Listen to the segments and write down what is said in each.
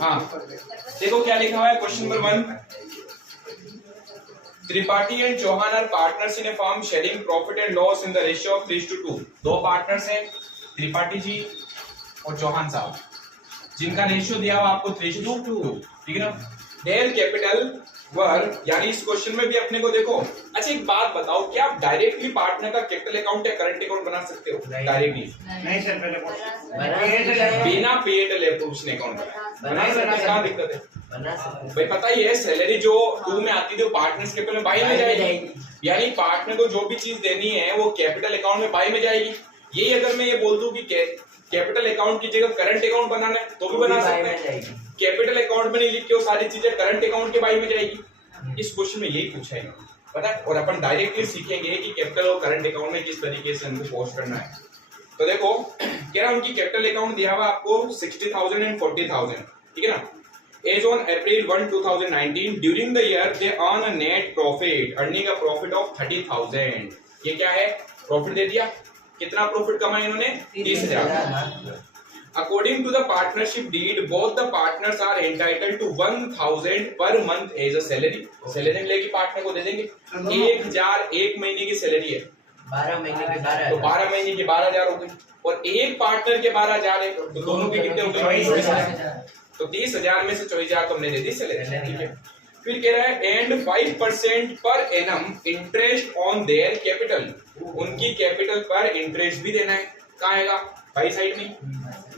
हाँ देखो क्या लिखा हुआ है question number 1। Tripathi and Chauhan are partners in a firm sharing profit and loss in the ratio of 3:2। दो पार्टनर्स हैं, त्रिपाठी जी और चौहान साहब, जिनका रेशियो दिया हुआ आपको 3:2, ठीक है ना। देयर कैपिटल वर, यानी इस क्वेश्चन में भी अपने को देखो। अच्छा एक बात बताओ, क्या आप डायरेक्टली पार्टनर का कैपिटल अकाउंट या करंट अकाउंट बना सकते हो? डायरेक्टली नहीं सर, पहले बिना पेड अकाउंट बना सकते हैं। क्या दिक्कत है? बना सकते भाई पता ही है, सैलरी जो 2 में आती थी वो पार्टनर्स कैपिटल में बाई में जाएगी, यानी पार्टनर को जो भी चीज देनी है वो कैपिटल अकाउंट में बाई में जाएगी। यही अगर मैं ये बोल दूं कि कैपिटल अकाउंट की जगह करंट अकाउंट बनाना है तो भी बना सकते हैं। कैपिटल अकाउंट में नहीं लिख के वो सारी चीजें करंट अकाउंट के बाई में जाएगी। इस क्वेश्चन में यही पूछा है पता है। और अपन डायरेक्टली सीखेंगे कि कैपिटल और करंट अकाउंट में किस तरीके से उनको पोस्ट करना है। तो देखो कह रहा उनकी कैपिटल अकाउंट दिया हुआ आपको 60,000 एंड 40,000, ठीक है ना। As on April 1, 2019, during the year they earn a net profit, earning a profit of 30,000। ये क्या है? प्रॉफिट दे दिया। कितना प्रॉफिट कमाया इन्होंने? 30,000। According to the partnership deed, both the partners are entitled to 1,000 per month as a salary। Salary मिलेगी partner को, दे देंगे 1,000 एक महीने की सैलरी है, 12 महीने की 12 तो 12 महीने की 12,000 हो गई। और एक पार्टनर के 12,000 है तो दोनों के कितने हो गए? 24,000। तो 30,000 में से 24,000 तो हमने दे दी सैलरी, ठीक है। फिर कह रहा है and 5% per annum interest on their capital, उनकी कैपिटल पर इंटरेस्ट भी देना है। कहाँ आएगा? बाई साइड में।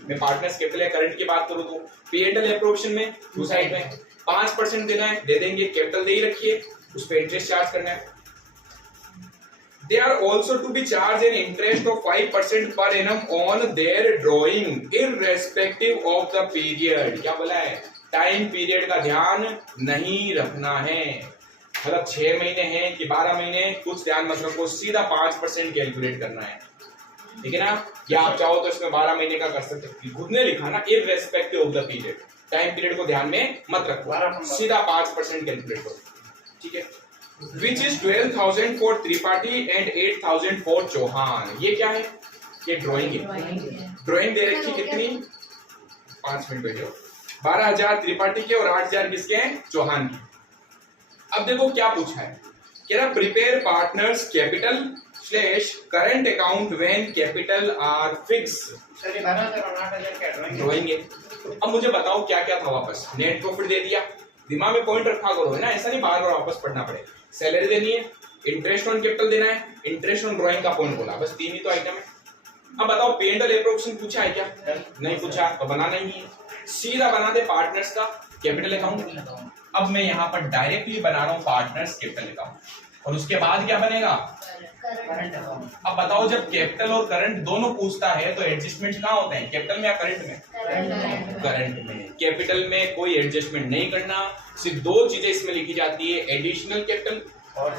मैं पार्टनर्स कैपिटल या करंट की बात करूं तो P&L एप्रोप्रिएशन में टू साइड में 5% देना है, दे देंगे। कैपिटल दे ही रखिए, उस पर इंटरेस्ट चार्ज करना है। They are also to be charged an interest of 5% per annum on their drawing, irrespective of the period। क्या बोला है? टाइम पीरियड का ध्यान नहीं रखना है। मतलब 6 महीने हैं कि 12 महीने, कुछ ध्यान मत रखो, सीधा 5% कैलकुलेट करना है, ठीक है ना। या आप चाहो तो इसमें 12 महीने का कर सकते हो, खुद ने लिखा ना, irrespective of the period। Time period को ध्यान में मत रखो, सीधा 5% कैलकुलेट करो, ठीक है। Which is 12,000 for Tripathi and 8,000 for Chauhan. ये क्या है? ये ड्राइंग है। ड्राइंग दे रखी कितनी? 5 मिनट बैठो। 12,000 त्रिपाठी के और 8,000 किसके हैं? चौहान के। अब देखो क्या पूछा है, कह रहा prepare partners capital slash current account when capital R fix. Drawing है। अब मुझे बताओ क्या क्या था वापस? नेट प्रॉफिट दे दिया, दिमाग में पॉइंट रखा करो, है ना, ऐसा नहीं बार बार वापस पढ़ना पड़े। सैलरी देनी है, इंटरेस्ट ऑन कैपिटल देना है, इंटरेस्ट ऑन ड्राइंग का पॉइंट बोला, बस 3 ही तो आइटम है। अब बताओ P&L एप्रोप्रिएशन पूछा है क्या? नहीं पूछा, तो बनाना ही है, सीधा बना दे पार्टनर्स का कैपिटल अकाउंट। अब मैं यहाँ पर डायरेक्टली बना रहा हूँ पार्टनर्स कैपिटल अकाउंट, और उसके बाद क्या बनेगा? Current account. अब बताओ जब कैपिटल और करंट दोनों पूछता है तो एडजस्टमेंट कहाँ होते हैं? कैपिटल में या करंट में? करंट में। कैपिटल में कोई एडजस्टमेंट नहीं करना, सिर्फ 2 चीजें इसमें लिखी जाती है, एडिशनल कैपिटल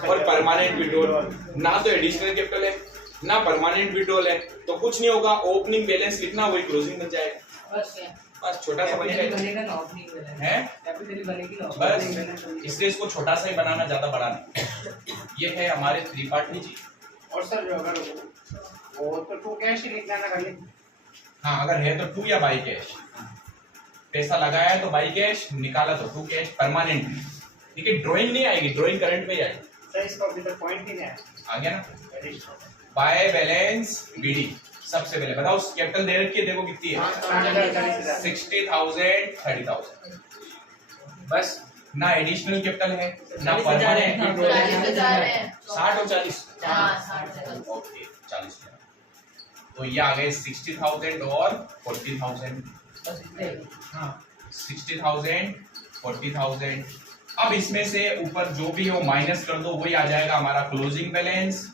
और परमानेंट विड्रॉल। ना तो एडिशनल कैपिटल है ना परमानेंट विड्रॉल है, तो कुछ नहीं होगा। ओपनिंग बैलेंस लिखना, वही क्लोजिंग बन जाएगा, बस छोटा सा बन जाएगा है, बस इसलिए इसको छोटा सा ही बनाना, ज्यादा बड़ा नहीं। ये है हमारे त्रिपाठी जी। और सर जो अगर वो तो 2 कैश ही लिखना ना, कर ले। हाँ अगर है तो 2 या बाई कैश, पैसा लगाया है तो बाई कैश, निकाला तो 2 कैश परमानेंट, ठीक है। ड्राइंग नहीं आएगी, ड्राइंग करंट में ही आएगी। सर इसको अभी तक पॉइंट ही नहीं आया, आ गया ना। बाय बैलेंस बीडी सबसे पहले बताओ, कैपिटल दे रखी है, देखो कितनी है? 60,000 30,000, बस। ना एडिशनल कैपिटल है ना परमानेंट विड्रॉल है। 60 और 40, ओके 40। तो ये आ गए 60,000 और 40,000। हाँ 60,000 40,000। अब इसमें से ऊपर जो भी है वो माइनस कर दो, वही आ जाएगा हमारा closing balance,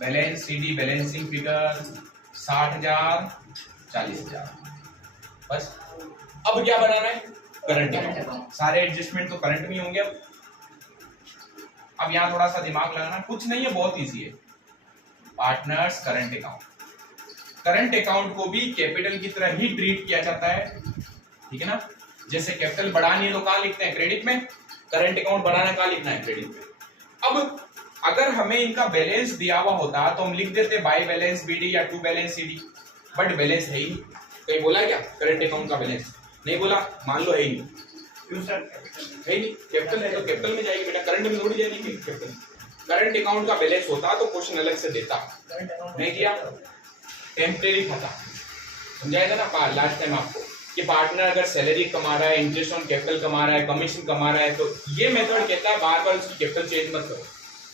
balance CD, balancing figure 60,000 40,000, बस। अब क्या बनाना है? Current account. सारे एडजस्टमेंट तो करंट में होंगे। अब यहाँ थोड़ा सा दिमाग लगाना, कुछ नहीं है, बहुत इजी है। Partners current account, current account को भी कैपिटल की तरह ही ट्रीट किया जाता है, ठीक है ना। जैसे कैपिटल बढ़ानी है तो कहाँ लिखते हैं? क्रेडिट में। करंट अकाउंट बढ़ाना कहाँ लिखना है? क्रेडिट में। अब अगर हमें इनका बैलेंस दिया हुआ होता तो हम लिख देते बाय बैलेंस बीडी या to balance C D, but balance है ही, कहीं बोला है क्या करंट अकाउंट का बैलेंस? नहीं बोला, मान लो है ही नहीं, क्यों सर? है ही नहीं। कैपिटल है तो कैपिटल में जाएगी बेटा, करंट में थोड़ी जाएगी कैपिटल। करंट अकाउंट का बैलेंस होता तो क्वेश्चन अलग से देता, नहीं किया, टेम्परेरी खाता। समझाएगा ना लास्ट टाइम आपको कि पार्टनर अगर सैलरी कमा रहा है, इंटरेस्ट ऑन कैपिटल कमा रहा है, कमीशन कमा रहा है, तो ये मेथड कहता है बार बार उसकी कैपिटल चेंज मत करो।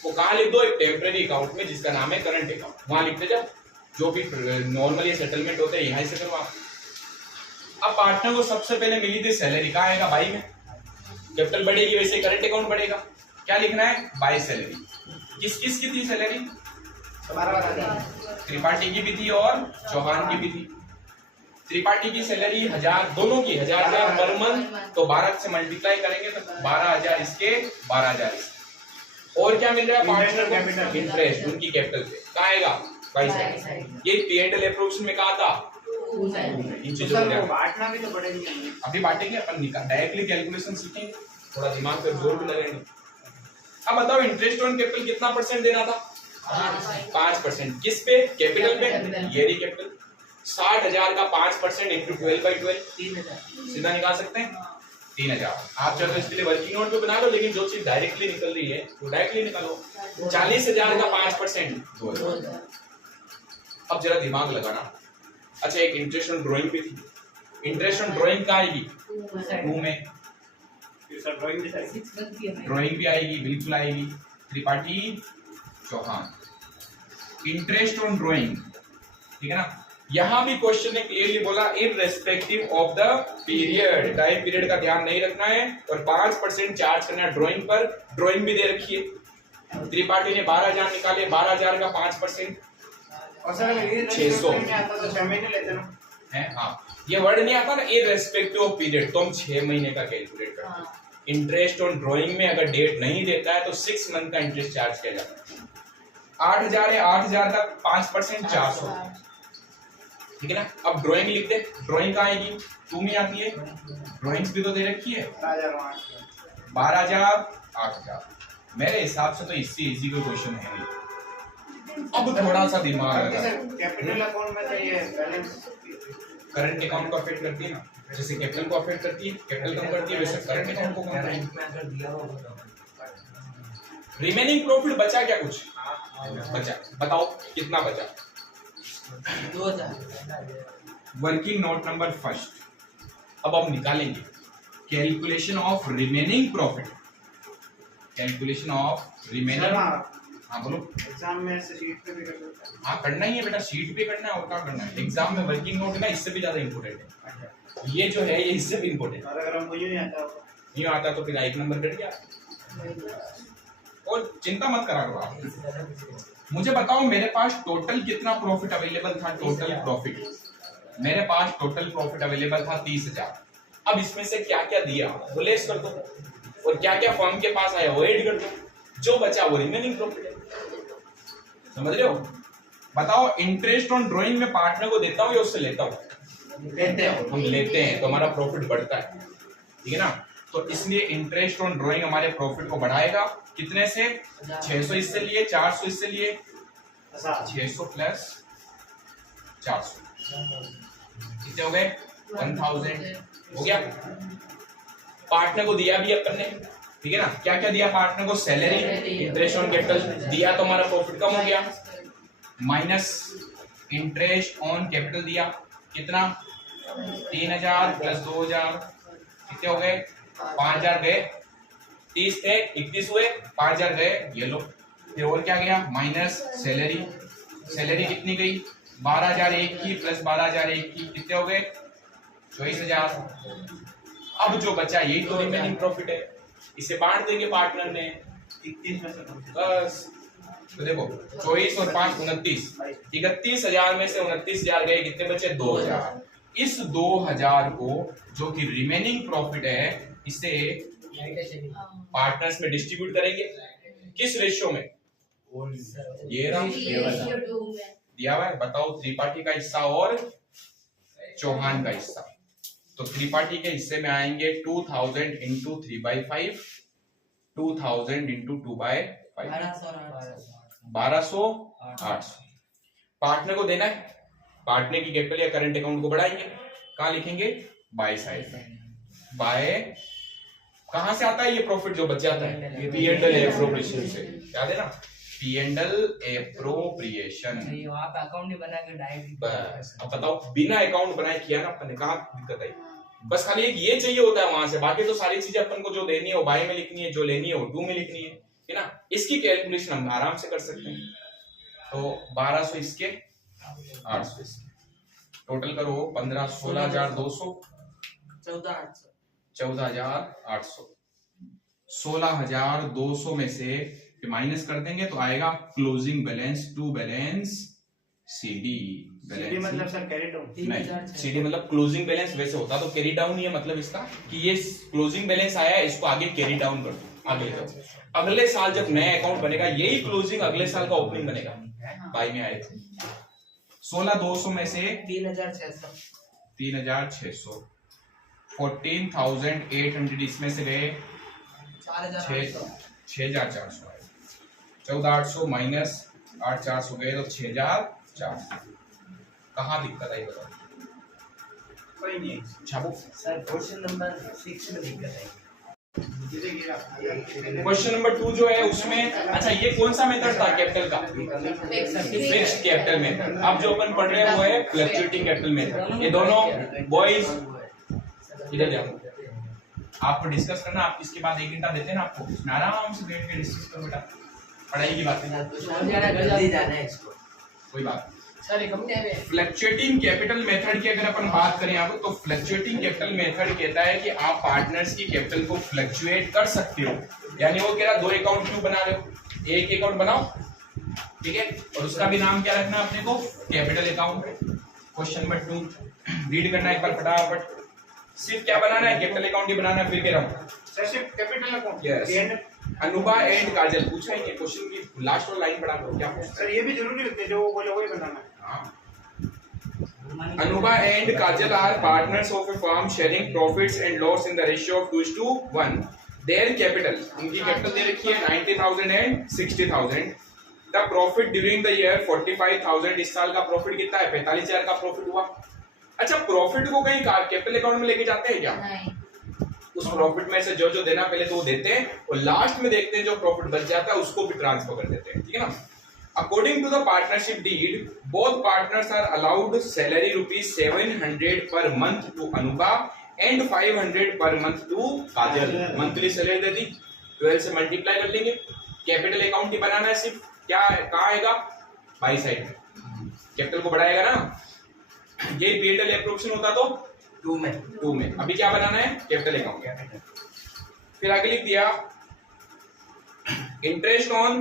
वो कहाँ लिख दो? एक टेम्परेरी अकाउंट में जिसका नाम है करंट अकाउंट, वहां लिखते जाओ। जो भी नॉर्मली सेटलमेंट होते हैं यहाँ से करो आप। अब पार्टनर को सबसे पहले मिली थी सैलरी, कहाँ आएगा? बाई में। कैपिटल बढ़ेगी वैसे करंट अकाउंट बढ़ेगा। क्या लिखना है? By salary. किस किस की थी सैलरी? त्रिपाठी की भी थी और चौहान की भी थी। त्रिपाठी की सैलरी 1000, दोनों की 1000 पर मंथ, तो 12 से मल्टीप्लाई करेंगे तो 12000 इसके, 12000 इसके। और क्या मिल रहा है पार्टनर को? इंटरेस्ट उनकी कैपिटल पे। कहाँ आएगा? By salary. ये P&L एप्रोप्रिएशन में कहा था, इन चीजों को बांटना भी तो पड़ेगी। अभी बांटेंगे अपन, डायरेक्टली कैलकुलेशन सीखेंगे, थोड़ा दिमाग पे जोर भी लगेंगे। अब बताओ इंटरेस्ट ऑन कैपिटल कितना परसेंट देना था? 5%। किस पे? कैपिटल पे। ये रही कैपिटल। 60,000 का 5% इंटू 12/12 सीधा निकाल सकते हैं 3000। आप चाहे तो इसके लिए वर्किंग नोट पे बना लो, लेकिन जो चीज डायरेक्टली निकल रही है वो डायरेक्टली निकालो। 40,000 का 5% 2000। अब जरा दिमाग लगाना। अच्छा, एक इंटरेस्ट ऑन ड्राइंग भी थी। इंटरेस्ट ऑन ड्राइंग का आएगी 2 में, ड्राइंग भी आएगी, बिल्कुल आएगी। Tripathi Chauhan, interest on drawing, ठीक है ना। यहां भी क्वेश्चन ने क्लियरली बोला irrespective of the period, time period का ध्यान नहीं रखना है और 5% चार्ज करना है ड्राइंग पर। ड्राइंग भी दे रखी है। त्रिपाठी ने 12,000 निकाले, 12,000 का 5% और सर ये 600 तो 6 महीने लेते ना है। हाँ, ये वर्ड नहीं आता ना इररेस्पेक्टिव ऑफ पीरियड, तो हम 6 महीने का कैलकुलेट करते हैं। इंटरेस्ट ऑन ड्राइंग में अगर डेट नहीं देता है तो 6 मंथ का इंटरेस्ट चार्ज किया जाता है। 8,000 है, 8,000 का 5% 400, ठीक है ना। अब ड्राइंग लिख दे। ड्राइंग कहाँ आएगी? 2 में आती है। ड्राइंग्स भी तो दे रखी है। 12,000 8,000। मेरे हिसाब से तो इससे इजी कोई क्वेश्चन है नहीं। अब थोड़ा सा दिमाग लगा। कैपिटल अकाउंट में तो ये बैलेंस करंट अकाउंट को अफेक्ट करती है ना, जैसे कैपिटल को अफेक्ट करती है, कैपिटल कम करती है, वैसे करंट अकाउंट को कम करती है। रिमेनिंग प्रॉफिट बचा क्या? कुछ बचा, बताओ कितना बचा? 2000। Working note number first. अब हम निकालेंगे calculation of remaining profit. Calculation of remaining, हाँ बोलो। एग्जाम में ऐसे शीट पे भी कर सकते हैं। हाँ करना ही है बेटा, शीट पे करना है और क्या करना है। एग्जाम में वर्किंग नोट ना इससे भी ज्यादा इंपोर्टेंट है। ये जो है ये इससे भी इंपोर्टेंट है। और अगर हमको यूं ही आता हो नहीं आता तो फिर 1 नंबर कट गया। और चिंता मत करा करो आप। मुझे बताओ मेरे पास टोटल कितना प्रॉफिट अवेलेबल था? टोटल प्रॉफिट मेरे पास टोटल प्रॉफिट अवेलेबल था 30,000। अब इसमें से क्या क्या दिया वो लेस कर दो, और क्या क्या फर्म के पास आया वो ऐड कर दो। जो बचा वो रिमेनिंग प्रॉफिट है। समझ रहे हो? बताओ इंटरेस्ट ऑन ड्राइंग में पार्टनर को देता हूँ या उससे लेता हूँ? लेते हो। हम लेते हैं तो हमारा प्रॉफिट बढ़ता है, ठीक है ना। तो इसलिए इंटरेस्ट ऑन ड्राइंग हमारे प्रॉफिट को बढ़ाएगा। कितने से? 600 इससे लिए, 400 इससे लिए, 600 प्लस 400 कितने हो गए? 1000 हो गया। पार्टनर को दिया भी अपन ने, ठीक है ना। क्या क्या दिया पार्टनर को? सैलरी, इंटरेस्ट ऑन कैपिटल दिया तो हमारा प्रॉफिट कम हो गया, माइनस इंटरेस्ट ऑन कैपिटल दिया कितना? 3,000 प्लस 2,000 कितने हो गए? 5,000 गए। 30 थे, 31 हुए, 5,000 गए, ये लो। फिर और क्या गया? Minus salary. सैलरी कितनी गई? 12,000 एक की प्लस 12,000 एक की, कितने हो गए? 24,000। अब जो बचा यही तो रिमेनिंग प्रॉफिट है, इसे बांट देंगे पार्टनर ने 31 में से बस। तो देखो 24 और 5 29, 31,000 में से 29,000 गए, कितने बचे? 2,000। इस 2,000 को जो कि रिमेनिंग प्रॉफिट है इसे पार्टनर्स में डिस्ट्रीब्यूट करेंगे। किस रेशियो में? ये रहा दिया हुआ है। बताओ त्रिपाठी का हिस्सा और चौहान का हिस्सा। तो त्रिपाठी के हिस्से में आएंगे 2000 इंटू 3/5, 2000 इंटू 2/5, 1200 800। पार्टनर को देना है, पार्टनर की कैपिटल या करंट अकाउंट को बढ़ाएंगे। कहाँ लिखेंगे? By side. बाय कहां से आता है ये प्रॉफिट जो बच जाता है? पी एंड एल एप्रोप्रिएशन से, याद है ना? P and L appropriation. वहां पे अकाउंट नहीं बना के डायरेक्ट। बस अब बताओ, बिना अकाउंट बनाए किया ना अपन ने, कहाँ दिक्कत आई? बस खाली एक ये चाहिए होता है वहां से, बाकी तो सारी चीजें अपन को जो देनी है वो बाय में लिखनी है, जो लेनी है वो टू में लिखनी है ना? इसकी कैलकुलेशन हम आराम से कर सकते हैं। तो 1200 इसके, 800 इसके, टोटल करो 15, 16,200, 14,800। 16,200 में से माइनस कर देंगे तो आएगा closing balance to balance C D. C D मतलब सर कैरी डाउन? नहीं, सीडी मतलब क्लोजिंग बैलेंस वैसे होता तो कैरी डाउन, ये मतलब इसका कि ये क्लोजिंग बैलेंस आया है, इसको आगे कैरी डाउन कर दो आगे। तो अगले साल जब नया अकाउंट बनेगा यही क्लोजिंग अगले साल का ओपनिंग बनेगा, बाई में आएगा। 16,200 में से 3,600, 3,600, 14,800 इसमें से गए 6,400 आए। 14,800 माइनस 8,400 गए तो 6,400। कहाँ दिक्कत आई बताओ? कोई नहीं छापो। सर क्वेश्चन नंबर 6 में दिक्कत है। क्वेश्चन नंबर 2 जो है उसमें, अच्छा ये कौन सा मेथड था कैपिटल का? Fixed capital method. अब जो अपन पढ़ रहे हैं वो है फ्लक्चुएटिंग कैपिटल मेथड। ये दोनों बॉयज इधर जाओ, आपको डिस्कस करना, आप इसके बाद 1 घंटा देते हैं ना आपको, इसमें आराम से बैठ के डिस्कस करो बेटा, पढ़ाई की बातें जल्दी जाना है इसको, कोई बात। सर कम क्या है? फ्लक्चुएटिंग कैपिटल मेथड की अगर अपन बात करें अब, तो फ्लक्चुएटिंग कैपिटल मेथड कहता है कि आप पार्टनर्स की कैपिटल को फ्लक्चुएट कर सकते हो। यानी वो कह रहा 2 अकाउंट क्यों बना रहे हो, एक अकाउंट बनाओ, ठीक है, और उसका भी नाम क्या रखना है अपने को? Capital account. Question number 2 read करना एक बार फटाफट। सिर्फ क्या बनाना है? कैपिटल अकाउंट ही बनाना है। फिर कह रहा हूँ सर सिर्फ capital account? Yes. Anubha and काजल पूछा ही नहीं, क्वेश्चन की लास्ट और लाइन पढ़ा करो, क्या पूछा? सर ये भी जरूरी होते हैं, जो वो बोले वही बनाना है। Anuba and Kajal are partners of a firm sharing profits and loss in the ratio of 2:1. Their capital, उनकी कैपिटल दे रखी है 90,000 and 60,000. The profit during the year 45,000. इस साल का प्रॉफिट कितना है? 45,000 का प्रॉफिट हुआ। अच्छा, प्रॉफिट को कहीं कैपिटल अकाउंट में लेके जाते हैं क्या? नहीं। उस प्रॉफिट में से जो जो देना पहले तो वो देते हैं, और लास्ट में देखते हैं जो प्रॉफिट बच जाता है उसको भी ट्रांसफर कर देते हैं, ठीक है ना? According to the partnership deed, both partners are allowed salary rupees 700 per month to Anuba and 500 per month to Kajal. Monthly salary दे दी, 12 से मल्टीप्लाई कर लेंगे। कैपिटल अकाउंट ही बनाना है सिर्फ, क्या कहाँ आएगा? बाई साइड में कैपिटल को बढ़ाएगा ना, ये पी&एल एप्रोप्रिएशन होता तो 2 में। अभी क्या बनाना है? Capital account. फिर आगे लिख दिया interest on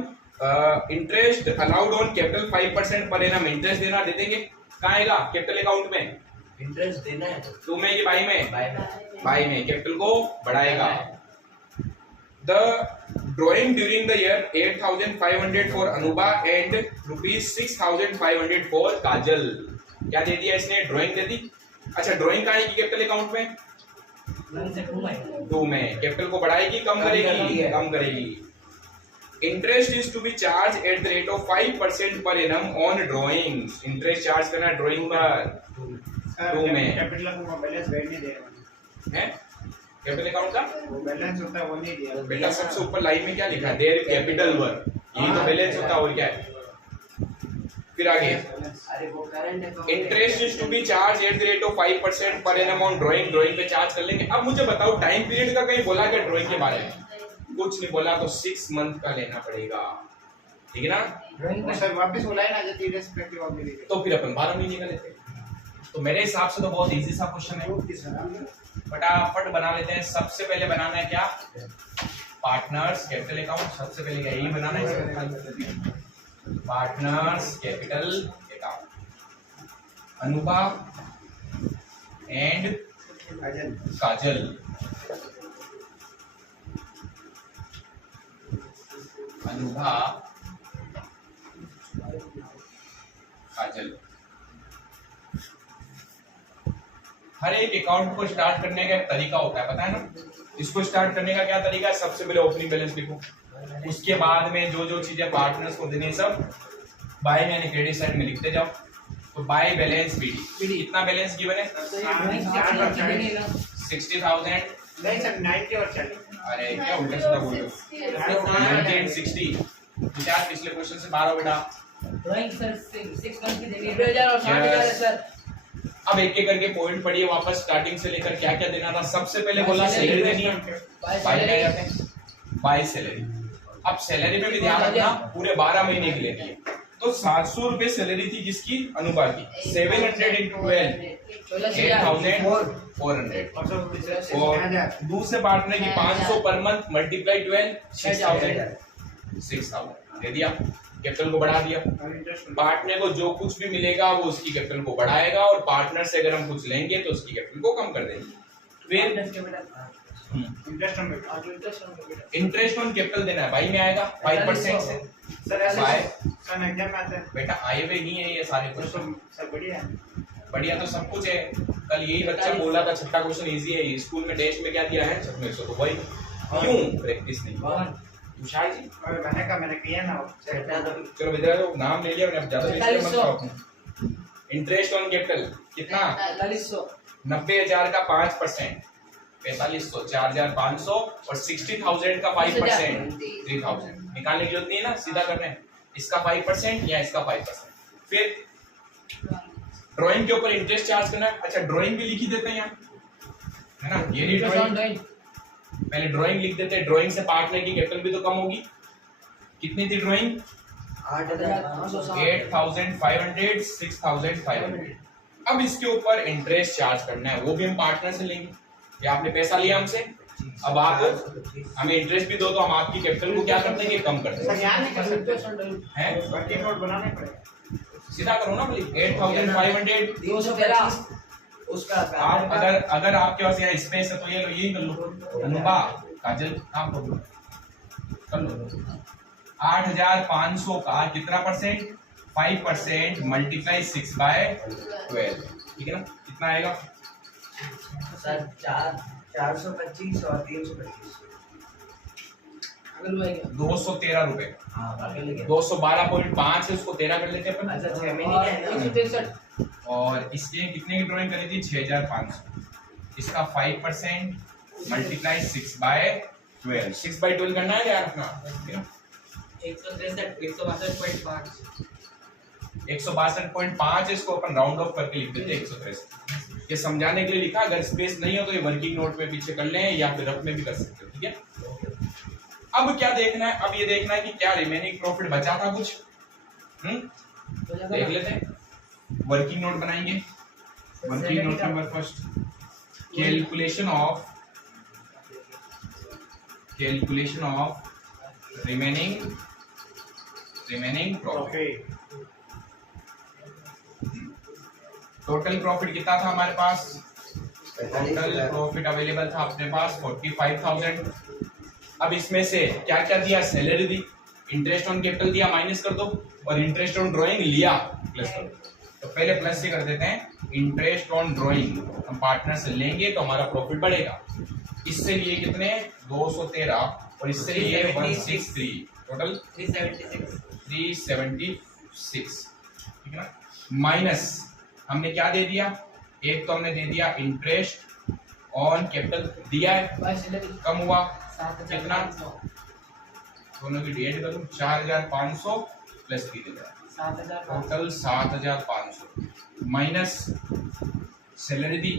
interest allowed on capital 5% per annum. Interest देना दे देंगे, कहाँ आएगा? कैपिटल अकाउंट में। इंटरेस्ट देना है टू में कि बाई में? बाई में। कैपिटल को बढ़ाएगा। The drawing during the year 8,500 for Anuba and ₹6,500 for Kajal. क्या दे दिया इसने? ड्रॉइंग दे दी। अच्छा, ड्रॉइंग कहाँ आएगी कैपिटल अकाउंट में? 2 में। कैपिटल को बढ़ाएगी कम करेगी? कम करेगी। Interest is to be charge at the rate of 5% per annum on drawings. Interest charge करना ड्रॉइंग पर 2 में। कैपिटल अकाउंट का बैलेंस वेट नहीं दे रहा है, कैपिटल अकाउंट का वो बैलेंस होता है वो नहीं दिया बेटा। सबसे ऊपर लाइन में क्या लिखा है? देयर कैपिटल वर, यही तो बैलेंस होता है और क्या है? फिर आगे interest is to be charge at the rate of 5% per annum on drawing. Drawing पे चार्ज कर लेंगे। अब मुझे बताओ टाइम पीरियड का कहीं बोला क्या ड्रॉइंग के बारे में? कुछ नहीं बोला, तो 6 मंथ का लेना पड़ेगा, ठीक है ना? सर वापस बुलाए ना जब इरेस्पेक्टिव ऑफ द, तो फिर अपन 12 महीने का लेते हैं। तो मेरे हिसाब से तो बहुत इजी सा क्वेश्चन है, फटाफट बना लेते हैं। सबसे पहले बनाना है क्या? Partners capital account. सबसे पहले क्या यही बनाना है? Partners capital account. Anuba and Kajal. Anuba Kajal. हर एक अकाउंट को स्टार्ट करने का एक तरीका होता है, पता है ना? इसको स्टार्ट करने का क्या तरीका है? सबसे पहले ओपनिंग बैलेंस लिखो, उसके बाद में जो जो चीजें पार्टनर्स को देनी सब बाय में यानी क्रेडिट साइड में लिखते जाओ। तो बाय बैलेंस बीडी इतना बैलेंस गिवन है तो ये ड्राइंग चार लड़की देंगे ना 60,000। नहीं सर 90 और 40 अरे क्या उल्टा सीधा बोल रहे हो 90 and 60 विचार पिछले क्वेश्चन से 12 बेटा। ड्राइंग सर 6 मंथ की देंगे 9000 और 60000 है सर। अब एक एक करके पॉइंट पढ़िए वापस स्टार्टिंग से लेकर क्या क्या देना था। सबसे पहले बोला सैलरी देनी है बाय सैलरी। अब सैलरी में भी ध्यान रखना पूरे 12 महीने की लेनी है। तो 700 रुपए सैलरी थी किसकी अनुपा की 700 into 12 8,400 और दूसरे पार्टनर की 500 पर मंथ मल्टीप्लाई 12 6,000 दे दिया। कैपिटल को बढ़ा दिया। पार्टनर को जो कुछ भी मिलेगा वो उसकी कैपिटल को बढ़ाएगा और पार्टनर से अगर हम कुछ लेंगे तो उसकी कैपिटल को कम कर देंगे। फिर इंटरेस्ट ऑन कैपिटल देना है भाई में आएगा 5% से सर ऐसे बाय सर एग्जाम में आते हैं बेटा आए हुए नहीं है ये सारे क्वेश्चन। सर बढ़िया है बढ़िया तो सब कुछ है। कल यही बच्चा बोला था छठा क्वेश्चन इजी है स्कूल में टेस्ट में क्या दिया है 600 तो वही क्यों प्रैक्टिस नहीं। तुषार जी और मैंने किया ना चलो विद्यार्थी को नाम ले लिया मैंने ज्यादा मत खाओ। इंटरेस्ट ऑन कैपिटल कितना 90,000 का 5% 4500 4,500 और 60,000 का 5% 3,000 निकालने की जरूरत नहीं है ना सीधा कर रहे हैं इसका 5% या इसका 5%। फिर ड्राइंग के ऊपर इंटरेस्ट चार्ज करना है। अच्छा ड्राइंग भी लिख ही देते हैं यहाँ है ना ये ड्राइंग पहले ड्राइंग लिख देते हैं। ड्राइंग से पार्टनर की कैपिटल भी तो कम होगी। कितनी थी ड्राइंग 8,500 6,500। अब इसके ऊपर इंटरेस्ट चार्ज करना है वो भी हम पार्टनर से लेंगे या आपने पैसा लिया हमसे अब आप हमें इंटरेस्ट भी दो तो हम आपकी कैपिटल को क्या कर देंगे कम कर देंगे। सर यहाँ नहीं कर सकते हैं वर्किंग नोट बनाने पड़ेगा सीधा करो ना भाई 8,500 213 उसका आप अगर आपके पास यहाँ स्पेस है तो ये लो यही कर लो अनुपा काजल काम कर लो 8,500 का कितना परसेंट 5% मल्टीप्लाई 6/12 ठीक है ना कितना आएगा सर 425 और 325 213 रुपए। हाँ 212.5 है उसको 13 कर लेते हैं अपन। अच्छा 6 महीने का 163 और इसलिए कितने की ड्राइंग करी थी 6,500 इसका 5% मल्टीप्लाई 6/12 6/12 करना है यार अपना 162.5 इसको अपन राउंड ऑफ करके लिख देते हैं 163। ये समझाने के लिए लिखा अगर स्पेस नहीं हो तो ये वर्किंग नोट में पीछे कर लें या फिर रफ में भी कर सकते हो ठीक है। अब क्या देखना है अब ये देखना है कि क्या रिमेनिंग प्रॉफिट बचा था कुछ देख लेते हैं। वर्किंग नोट बनाएंगे। Working note number first calculation of remaining profit. Total profit कितना था हमारे पास टोटल प्रॉफिट अवेलेबल था अपने पास 45,000। अब इसमें से क्या क्या दिया salary the interest on capital दिया माइनस कर दो और इंटरेस्ट ऑन ड्राइंग लिया प्लस कर दो। तो पहले प्लस से कर देते हैं इंटरेस्ट ऑन ड्राइंग हम पार्टनर से लेंगे तो हमारा प्रॉफिट बढ़ेगा। इससे लिए कितने 213 और इससे लिए 163 टोटल 376 ठीक है ना। माइनस हमने क्या दे दिया एक तो हमने दे दिया इंटरेस्ट ऑन कैपिटल दिया है कम हुआ कितना दोनों की डिवाइड करूं 4,500 प्लस 3,000 टोटल 7,500 माइनस सैलरी दी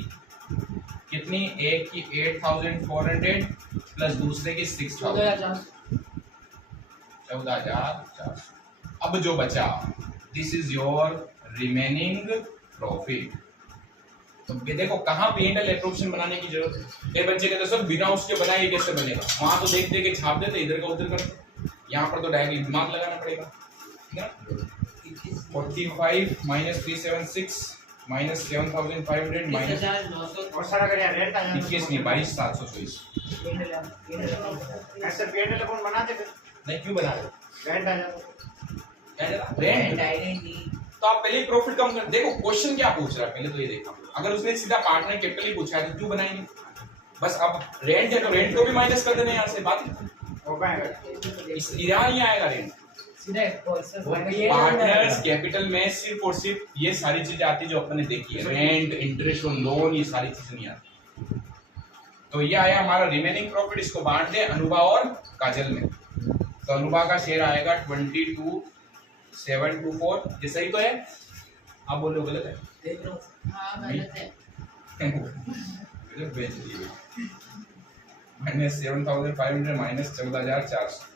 कितनी एक की 8,400 प्लस दूसरे की 6,000 14,400। अब जो बचा this is your remaining profit. तो देखो कहाँ P&L एप्रोप्शन बनाने की जरूरत है। कई बच्चे कहते सर बिना उसके बनाए कैसे बनेगा वहां तो देख के छाप देते इधर का उधर करते यहाँ पर तो डायरेक्टली दिमाग लगाना पड़ेगा 45 माइनस 376 माइनस 7,500 माइनस और सर अगर यार रेट 21 नहीं 22,724 ऐसे P&L अकाउंट बनाते फिर नहीं क्यों बना रहे रेंट आ जाता रेंट तो आप पहले प्रॉफिट कम कर देखो क्वेश्चन क्या पूछ रहा है पहले तो ये देखना। अगर उसने सीधा पार्टनर कैपिटल ही पूछा है तो क्यों बनाएंगे बस अब रेंट है तो रेंट को भी माइनस कर देना यहाँ से बात हो पाएगा यहाँ नहीं आएगा रेंट पार्टनर्स कैपिटल में सिर्फ और सिर्फ ये सारी चीजें आती है जो अपन ने देखी है, रेंट, इंटरेस्ट और लोन, ये सारी चीजें नहीं आती। तो ये आया हमारा रिमेनिंग प्रॉफिट, इसको बांट दे अनुभा और काजल में। तो अनुभा का शेयर आएगा 22,724, ये सही तो है? आप बोल रहे हो गलत है? हाँ गलत है। माइनस 7,500 माइनस 14,400,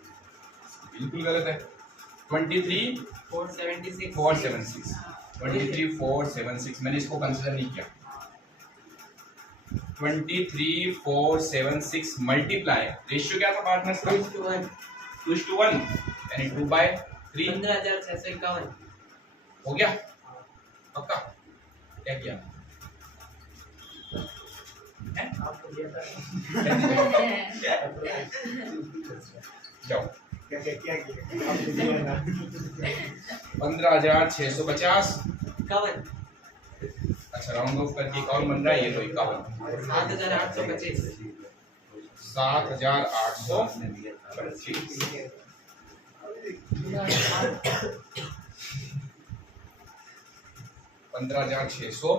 बिल्कुल गलत है। 23,476 मैंने इसको कंसिडर नहीं किया। 23,476 मल्टीप्लाई रेशियो क्या था पार्टनर्स का? 2:1 यानी 2/3 15,651 हो गया पक्का? क्या किया है? आपको दिया था। जाओ क्या क्या क्या किया आपने दिया ना 15,650। 51 अच्छा राउंड ऑफ करके कौन बन रहा है? ये तो 51। 7,825 7,825 15,600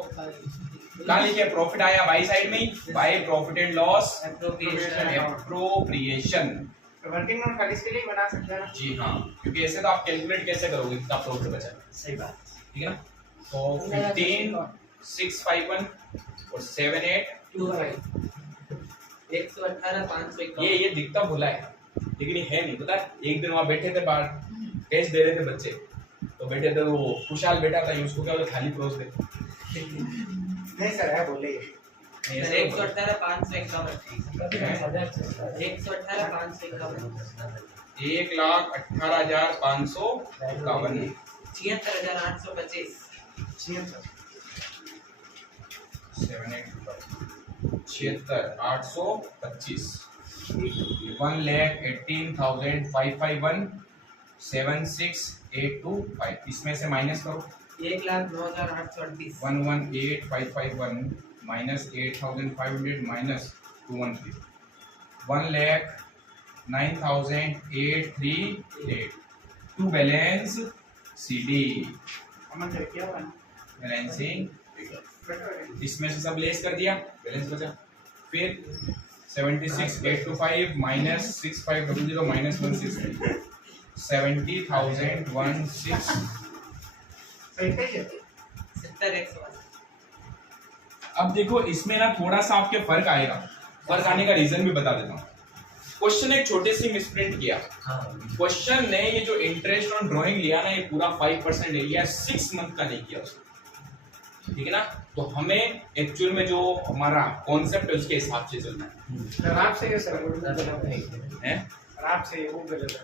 कहाँ लिखे? प्रॉफिट आया बाई साइड में ही, by profit and loss appropriation. Working note खाली इसके लिए बना सकते हैं। जी हाँ, क्योंकि ऐसे तो आप कैलकुलेट कैसे करोगे कितना प्रॉफिट बचा? सही बात, ठीक है ना? तो 15,651 और 7,825 118,551 ये दिखता भुला है लेकिन ये है नहीं, पता है? एक दिन वहाँ बैठे थे बाहर, टेस्ट दे रहे थे बच्चे, तो बैठे थे, वो खुशहाल बैठा था, उसको क्या बोले, थाली परोस दे। नहीं सर है बोले 118,551 1,18,551 76,825 76,825 1,18,551 76,825 इसमें से माइनस करो 1,09,838 118,551 minus 8,500 minus 213 1,09,838 to balance CD Aman sir क्या बना बैलेंसिंग इसमें से सब लेस कर दिया, बैलेंस बचा। फिर 76,825 minus 6,500 minus 160 70,106 सही है 70,180 अब देखो इसमें ना थोड़ा सा आपके फर्क आएगा, फर्क आने का रीजन भी बता देता हूँ। क्वेश्चन एक छोटे सी मिसप्रिंट किया। क्वेश्चन ने ये जो इंटरेस्ट ऑन ड्राइंग लिया ना, ये पूरा 5% ले लिया, 6 मंथ का नहीं किया उसने, ठीक है ना? तो हमें एक्चुअल में जो हमारा कॉन्सेप्ट है उसके हिसाब से चलना है। आराम से सर हैं? आराम से वो गलत है